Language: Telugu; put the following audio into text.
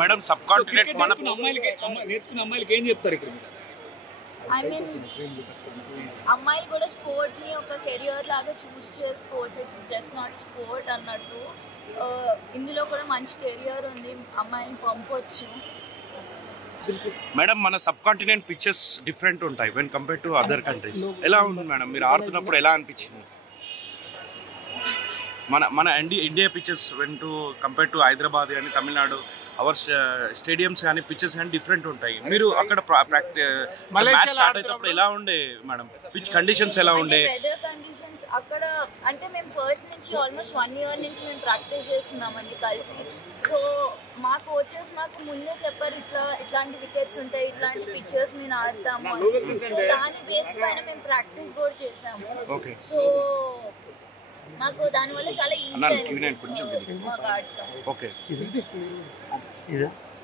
మేడం సబ్ కాంటినెంట్ మన నేర్చుకున్న అమ్మాయిలకి ఏం చెప్తారు ఇక్కడ? ఐ మీన్ అమ్మాయిలు కూడా స్పోర్ట్ని ఒక కెరియర్ లాగా చూస్ చేసుకోవచ్చు. ఇట్స్ జస్ట్ నాట్ స్పోర్ట్ అన్నట్టు. ఇందులో కూడా మంచి కెరియర్ ఉంది, అమ్మాయిని పంపొచ్చు. మేడం మన సబ్ కాంటినెంట్ పిక్చర్స్ డిఫరెంట్ ఉంటాయి when compare to other countries. ఎలా ఉంది మేడం మీరు ఆడుతున్నప్పుడు ఎలా అనిపించింది? మన India pictures when to compare to Hyderabad కానీ తమిళనాడు అవర్ స్టేడియంస్ కానీ పిక్చర్స్ కానీ డిఫరెంట్ ఉంటాయి. మీరు అక్కడ మ్యాచ్ స్టార్ట్ అయినప్పుడు ఎలా ఉండే మేడం? పిచ్ కండిషన్స్ ఎలా ఉండే? వెదర్ కండిషన్స్ అక్కడ అంటే మేము ఫస్ట్ నుంచి ఆల్మోస్ట్ 1 year నుంచి మేము ప్రాక్టీస్ చేస్తున్నామండి కలిసి. సో మా కోచెస్ మాకు ముందే చెప్పారు ఇట్లాంటి వికెట్స్ ఉంటాయి, ఇట్లాంటి పిక్చర్స్ మేము ఆడతాము అని. సో దాని బేస్ పైన మేము ప్రాక్టీస్ కూడా చేసాము. సో మాకు దానివల్ల చాలా ఈజీ అయింది మాకు ఆడతాం. ఓకే